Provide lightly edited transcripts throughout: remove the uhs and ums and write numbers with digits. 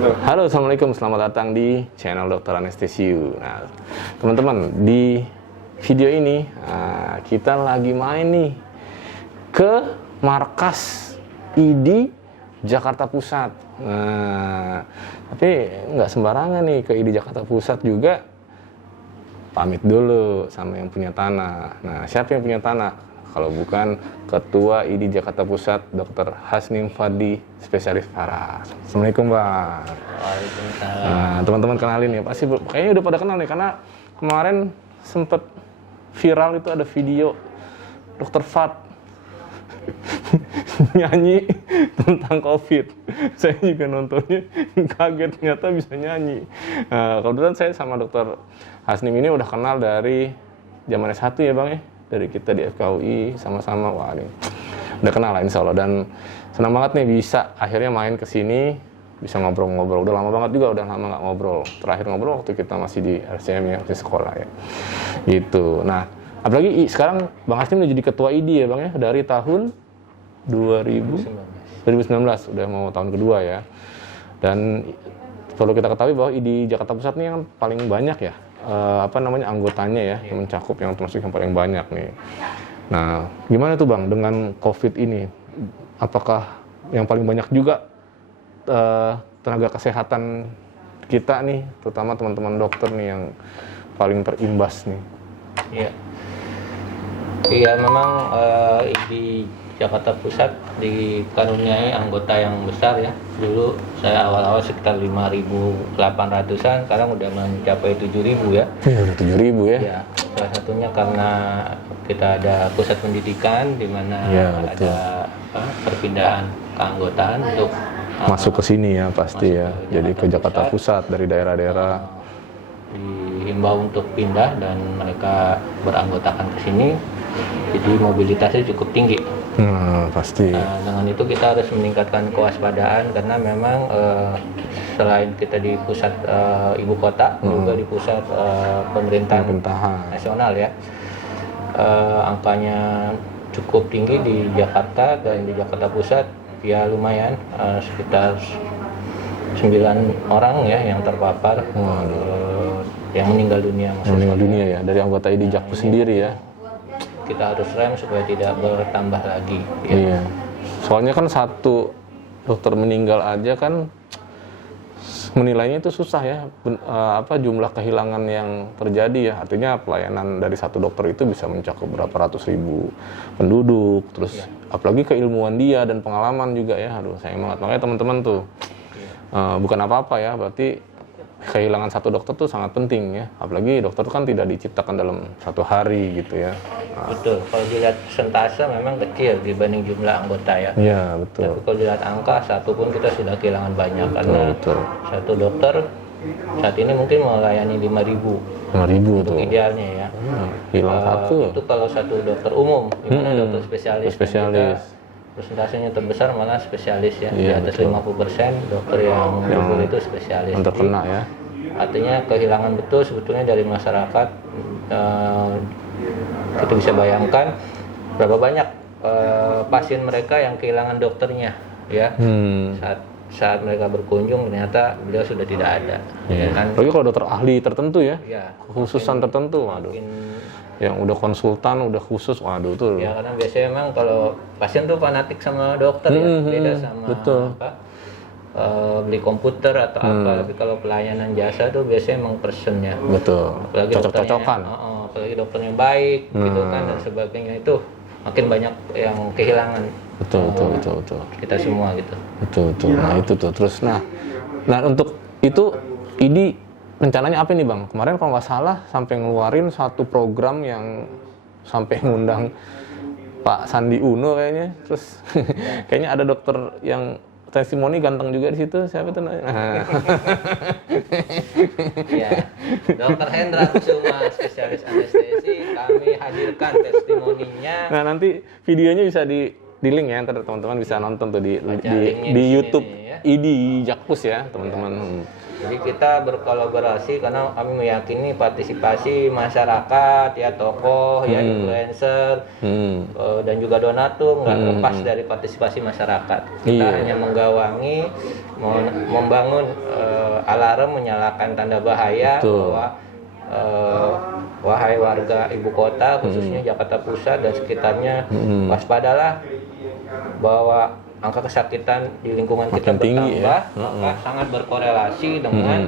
Halo, assalamualaikum. Selamat datang di channel Dokter Anestesiu. Nah, teman-teman, di video ini kita lagi main nih ke markas ID Jakarta Pusat. Nah, tapi nggak sembarangan nih ke ID Jakarta Pusat juga. Pamit dulu sama yang punya tanah. Nah, siapa yang punya tanah? Kalau bukan Ketua ID Jakarta Pusat, Dr. Hasnim Fadli, spesialis paras. Assalamualaikum, Bang. Waalaikumsalam. Nah, teman-teman kenalin ya, pasti kayaknya udah pada kenal nih, karena kemarin sempet viral itu ada video Dr. Fad nyanyi tentang COVID. Saya juga nontonnya kaget, ternyata bisa nyanyi. Nah, kebetulan saya sama Dr. Hasnim ini udah kenal dari zaman S1 ya, Bang ya. Dari kita di FKUI sama-sama, wah ini udah kenal lah insya Allah, dan senang banget nih bisa akhirnya main ke sini, bisa ngobrol-ngobrol. Udah lama banget juga, udah lama nggak ngobrol. Terakhir ngobrol waktu kita masih di RCM ya, di sekolah ya gitu. Nah, apalagi sekarang Bang Hasnim udah jadi ketua ID ya Bang ya, dari tahun 2019, udah mau tahun kedua ya. Dan perlu kita ketahui bahwa ID Jakarta Pusat ini yang paling banyak ya, anggotanya ya, yang mencakup, yang termasuk yang paling banyak nih. Nah, gimana tuh Bang dengan COVID ini? Apakah yang paling banyak juga tenaga kesehatan kita nih, terutama teman-teman dokter nih yang paling terimbas nih? Iya. Iya, memang di Jakarta Pusat dikaruniai anggota yang besar ya. Dulu saya awal-awal sekitar 5.800-an, sekarang udah mencapai 7.000 ya. Iya, udah 7.000 ya. Ya, salah satunya karena kita ada pusat pendidikan di mana ada perpindahan keanggotaan untuk masuk ke sini ya pasti ya. Jadi ke Jakarta Pusat dari daerah-daerah. Dihimbau untuk pindah dan mereka beranggotakan ke sini. Jadi mobilitasnya cukup tinggi. Pasti. Dengan itu kita harus meningkatkan kewaspadaan karena memang selain kita di pusat ibu kota, juga di pusat pemerintahan nasional ya, angkanya cukup tinggi di Jakarta, dan di Jakarta Pusat ya lumayan, sekitar 9 orang ya yang terpapar, yang meninggal dunia. Meninggal dunia ya dari anggota ID Jakpus sendiri ya. Kita harus rem supaya tidak bertambah lagi ya. Iya, soalnya kan satu dokter meninggal aja kan menilainya itu susah ya, jumlah kehilangan yang terjadi ya. Artinya pelayanan dari satu dokter itu bisa mencakup berapa ratus ribu penduduk, terus apalagi keilmuan dia dan pengalaman juga ya. Aduh, sayang banget. Makanya teman-teman tuh bukan apa-apa ya, berarti kehilangan satu dokter tuh sangat penting ya. Apalagi dokter kan tidak diciptakan dalam satu hari gitu ya. Betul, kalau dilihat persentase memang kecil dibanding jumlah anggota ya. Iya, betul. Tapi kalau dilihat angka, satu pun kita sudah kehilangan banyak, karena satu dokter saat ini mungkin melayani 5.000 untuk tuh idealnya ya. Hilang satu. Itu kalau satu dokter umum, gimana dokter spesialis. Persentasenya terbesar malah spesialis ya, di atas 50% dokter yang itu spesialis. Yang terkena ya. Artinya kehilangan betul sebetulnya dari masyarakat. Kita bisa bayangkan berapa banyak pasien mereka yang kehilangan dokternya ya. Saat mereka berkunjung ternyata beliau sudah tidak ada. Ya kan? Apalagi kalau dokter ahli tertentu ya, khususan tertentu, waduh. Yang udah konsultan, udah khusus, waduh tuh. Ya, karena biasanya memang kalau pasien tuh fanatik sama dokter ya, beda sama beli komputer atau apa. Tapi kalau pelayanan jasa tuh biasanya memang person ya. Betul. Apalagi Cocok-cocokan. Apalagi dokternya baik gitu kan, dan sebagainya, itu makin banyak yang kehilangan. Betul. Kita semua gitu. Betul. Nah itu tuh. Terus nah untuk itu ID rencananya apa nih Bang? Kemarin kalau nggak salah sampai ngeluarin satu program yang sampai ngundang Pak Sandi Uno kayaknya. Terus kayaknya ada dokter yang testimoni ganteng juga di situ. Siapa tuh? Ya, Dokter Hendra Kusuma, spesialis anestesi, kami hadirkan testimoninya. Nah, nanti videonya bisa di link ya, ntar teman-teman bisa nonton tuh di linknya di di sini YouTube nih, ya. ID Jakpus ya teman-teman. Jadi kita berkolaborasi karena kami meyakini partisipasi masyarakat, ya tokoh, ya influencer, dan juga donatur nggak lepas dari partisipasi masyarakat. Kita Iya. hanya menggawangi, membangun alarm menyalakan tanda bahaya Betul. bahwa wahai warga ibu kota khususnya Jakarta Pusat dan sekitarnya, waspadalah bahwa angka kesakitan di lingkungan kita Makin tinggi, bertambah, ya. maka sangat berkorelasi dengan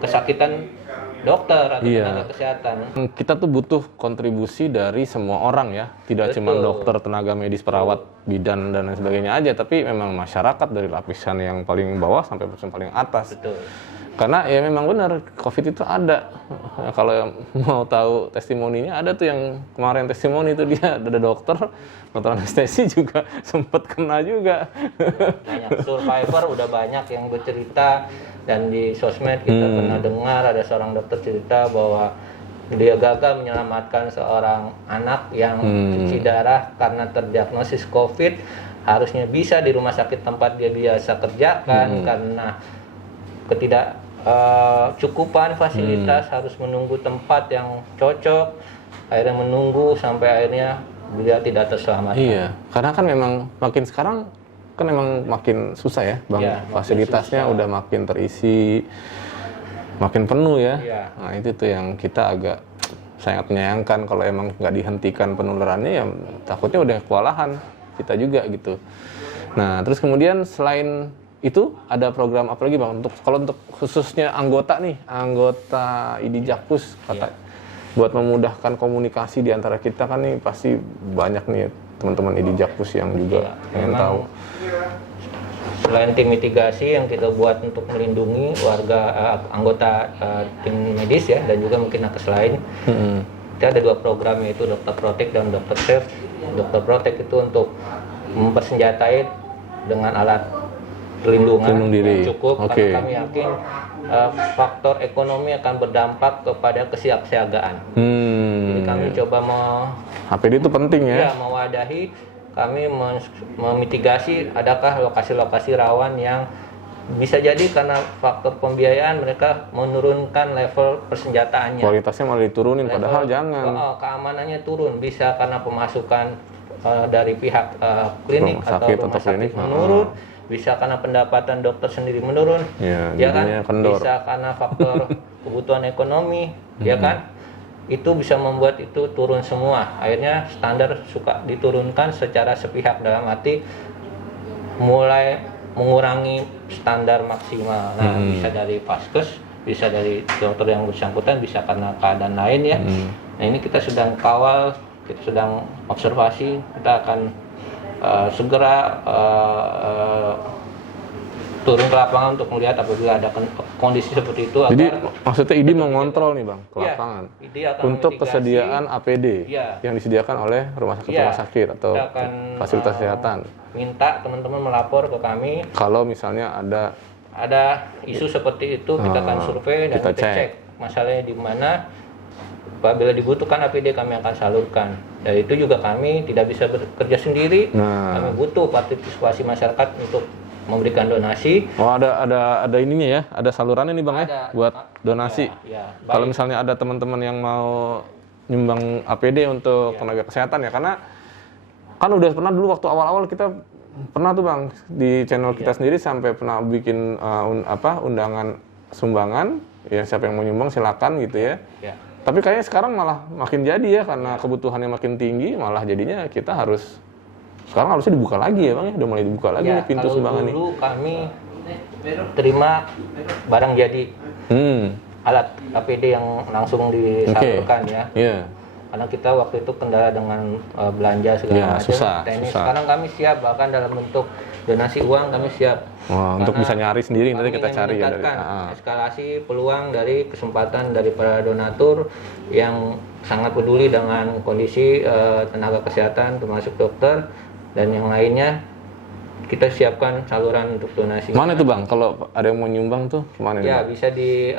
kesakitan dokter atau Iya. tenaga kesehatan. Kita tuh butuh kontribusi dari semua orang ya, tidak cuma dokter, tenaga medis, perawat, bidan dan lain sebagainya aja, tapi memang masyarakat dari lapisan yang paling bawah sampai lapisan paling atas. Betul. Karena ya memang benar COVID itu ada. Kalau yang mau tahu testimoninya ada tuh yang kemarin testimoni itu dia ada dokter anestesi juga sempat kena juga. Banyak survivor udah banyak yang bercerita, dan di sosmed kita pernah dengar ada seorang dokter cerita bahwa dia gagal menyelamatkan seorang anak yang cuci darah karena terdiagnosis COVID, harusnya bisa di rumah sakit tempat dia biasa kerjakan karena cukupan fasilitas, harus menunggu tempat yang cocok, akhirnya menunggu sampai akhirnya dia tidak terselamatkan. Iya, karena kan memang makin sekarang kan memang makin susah ya, Bang. Iya, Fasilitasnya udah makin terisi, makin penuh ya. Iya. Nah, itu tuh yang kita agak sangat menyayangkan kalau emang nggak dihentikan penularannya, ya takutnya udah kewalahan kita juga gitu. Nah, terus kemudian selain itu ada program apa lagi, Bang? Untuk khususnya anggota anggota ID Jakpus kata buat memudahkan komunikasi di antara kita kan nih, pasti banyak nih teman-teman ID Jakpus yang juga pengen tahu. Selain tim mitigasi yang kita buat untuk melindungi warga anggota tim medis ya, dan juga mungkin nakes lain, kita ada 2 program, yaitu Dokter Protect dan Dokter Safe. Dokter Protect itu untuk mempersenjatai dengan alat pelindung diri. yang cukup, karena kami yakin faktor ekonomi akan berdampak kepada kesiapsiagaan. Jadi kami coba HPD itu penting ya. mewadahi, kami memitigasi adakah lokasi-lokasi rawan yang bisa jadi karena faktor pembiayaan mereka menurunkan level persenjataannya. Kualitasnya malah diturunin, padahal jangan. Keamanannya turun, bisa karena pemasukan dari pihak klinik Rumah sakit atau rumah atau sakit klinik, menurun, bisa karena pendapatan dokter sendiri menurun, Ya, ya kan? jadinya kendor. Bisa karena faktor kebutuhan ekonomi, ya kan? Itu bisa membuat itu turun semua. Akhirnya standar suka diturunkan secara sepihak, dalam arti mulai mengurangi standar maksimal. Nah, bisa dari vaskes, bisa dari dokter yang bersangkutan, bisa karena keadaan lain ya. Nah, ini kita sedang kawal, kita sedang observasi, kita akan segera turun ke lapangan untuk melihat apabila ada kondisi seperti itu. Jadi agar maksudnya ID mengontrol nih, Bang, ke Iya, lapangan ID akan untuk mitigasi. kesediaan APD Iya. yang disediakan oleh rumah sakit atau kita akan fasilitas kesehatan. minta teman-teman melapor ke kami. Kalau misalnya Ada isu seperti itu, kita akan survei dan kita kita cek. cek masalahnya di mana. Apabila dibutuhkan APD, kami akan salurkan. Dan itu juga kami tidak bisa bekerja sendiri. Nah. Kami butuh partisipasi masyarakat untuk memberikan donasi. Oh, ada ininya ya, ada salurannya nih, Bang, ya, Ada. buat donasi. Ya, Kalau baik. misalnya ada teman-teman yang mau nyumbang APD untuk tenaga kesehatan ya, karena kan udah pernah dulu waktu awal-awal kita pernah tuh, Bang, di channel kita sendiri sampai pernah bikin undangan sumbangan, ya siapa yang mau nyumbang silakan gitu ya. Ya. Tapi kayaknya sekarang malah makin jadi ya, karena kebutuhannya makin tinggi, malah jadinya kita sekarang harusnya dibuka lagi ya, Bang, ya, udah mulai dibuka lagi nih pintu kalau sumbangan nih. dulu kami terima barang jadi, alat APD yang langsung disalurkan ya. Iya. Karena kita waktu itu kendala dengan belanja segala Ya, macam susah. Sekarang kami siap, bahkan dalam bentuk donasi uang kami siap. Wah, untuk bisa nyari sendiri nanti kita cari ya dari eskalasi peluang dari kesempatan dari para donatur yang sangat peduli dengan kondisi tenaga kesehatan termasuk dokter dan yang lainnya. Kita siapkan saluran untuk donasi. Mana itu, Bang? Kalau ada yang mau nyumbang tuh kemana? Ya, bisa di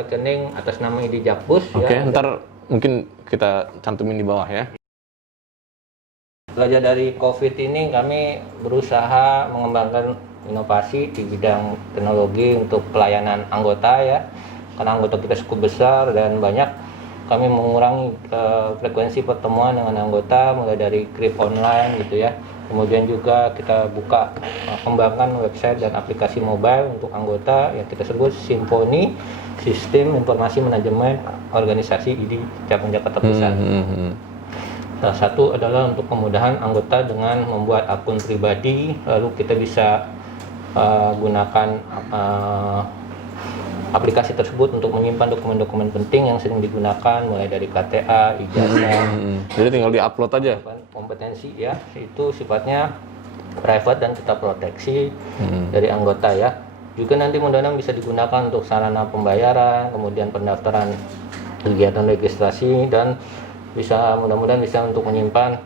rekening atas nama ID Jakpus. Oke, ya. ntar mungkin kita cantumin di bawah ya. belajar dari COVID ini kami berusaha mengembangkan inovasi di bidang teknologi untuk pelayanan anggota ya. Karena anggota kita cukup besar dan banyak, kami mengurangi frekuensi pertemuan dengan anggota mulai dari grip online gitu ya. Kemudian juga kita buka kembangkan website dan aplikasi mobile untuk anggota yang kita sebut Simponi, Sistem Informasi Manajemen Organisasi ID Cabang Jakarta Pusat. Salah satu adalah untuk kemudahan anggota dengan membuat akun pribadi, lalu kita bisa gunakan aplikasi tersebut untuk menyimpan dokumen-dokumen penting yang sering digunakan mulai dari KTA, ijazah, Jadi tinggal di-upload aja. kompetensi ya, itu sifatnya private dan tetap proteksi dari anggota ya. Juga nanti mudah-mudahan bisa digunakan untuk sarana pembayaran, kemudian pendaftaran kegiatan registrasi, dan bisa mudah-mudahan bisa untuk menyimpan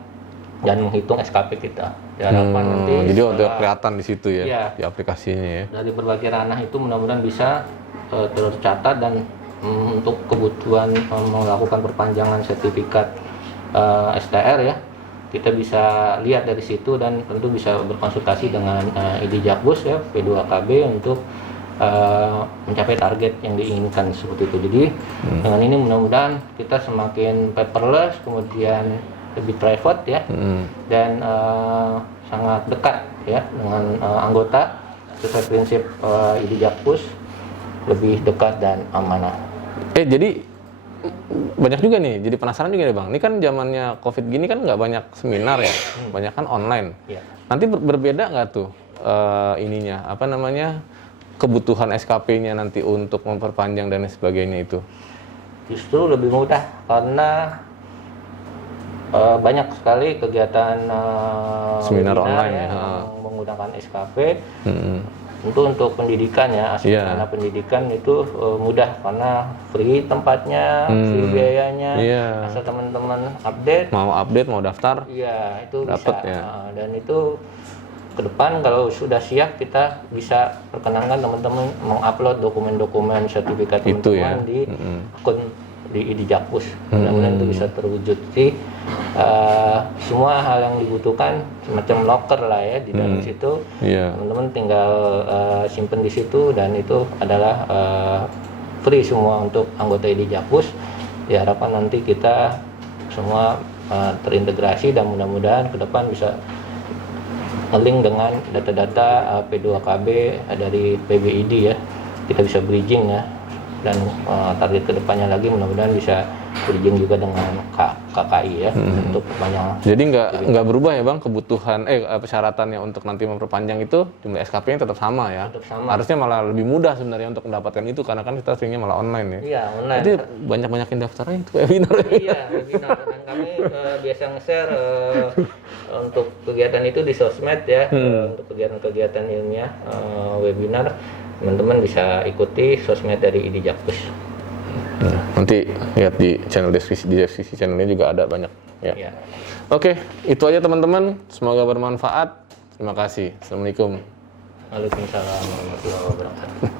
dan menghitung SKP kita. Diharapkan nanti Jadi udah kelihatan di situ ya, Iya. di aplikasinya ya. dari berbagai ranah itu mudah-mudahan bisa tercatat dan untuk kebutuhan melakukan perpanjangan sertifikat STR ya, kita bisa lihat dari situ dan tentu bisa berkonsultasi dengan ID Jakbus ya P2KB untuk mencapai target yang diinginkan seperti itu. Jadi dengan ini mudah-mudahan kita semakin paperless, kemudian lebih private ya, dan sangat dekat ya dengan anggota sesuai prinsip ID Jakbus, lebih dekat dan amanah. Jadi banyak juga nih, jadi penasaran juga nih Bang. Ini kan zamannya COVID gini kan nggak banyak seminar ya, banyak kan online. Ya. Nanti berbeda nggak tuh ininya, apa namanya, kebutuhan SKP-nya nanti untuk memperpanjang dan lain sebagainya itu? Justru lebih mudah karena banyak sekali kegiatan Seminar webinar online ya, ya. yang menggunakan SKP. Tentu untuk pendidikan ya, aspek Iya. dana pendidikan itu mudah karena free tempatnya, free biayanya, Iya. asal teman-teman update. Mau update, mau daftar? Iya, itu Dapet bisa. ya. Dan itu ke depan kalau sudah siap kita bisa perkenankan teman-teman mengupload dokumen-dokumen sertifikat Itu teman-teman ya. di akun di ID Jakpus. Mudah-mudahan itu bisa terwujud. Jadi semua hal yang dibutuhkan semacam locker lah ya di dalam situ. Iya. Teman-teman tinggal simpen di situ dan itu adalah free semua untuk anggota ID Jakpus. Diharapkan nanti kita semua terintegrasi dan mudah-mudahan ke depan bisa nge-link dengan data-data P2KB dari PBID ya. Kita bisa bridging ya. Dan target kedepannya lagi mudah-mudahan bisa bridging juga dengan KKI ya untuk perpanjangan. Jadi nggak berubah ya Bang kebutuhan persyaratannya untuk nanti memperpanjang itu, jumlah SKP-nya tetap sama ya. Tetap sama. Harusnya malah lebih mudah sebenarnya untuk mendapatkan itu karena kan kita seringnya malah online ya. Iya, online. Jadi banyak-banyakin daftarnya itu webinar. Iya, webinar. Dan kami biasa nge-share untuk kegiatan itu di sosmed ya, untuk kegiatan-kegiatan ilmiah, webinar. Teman-teman bisa ikuti sosmed dari ID Jakpus. Nanti lihat di channel deskripsi channelnya juga ada banyak ya. Ya. Oke, itu aja teman-teman. Semoga bermanfaat. Terima kasih. Assalamualaikum. Waalaikumsalam warahmatullahi wabarakatuh.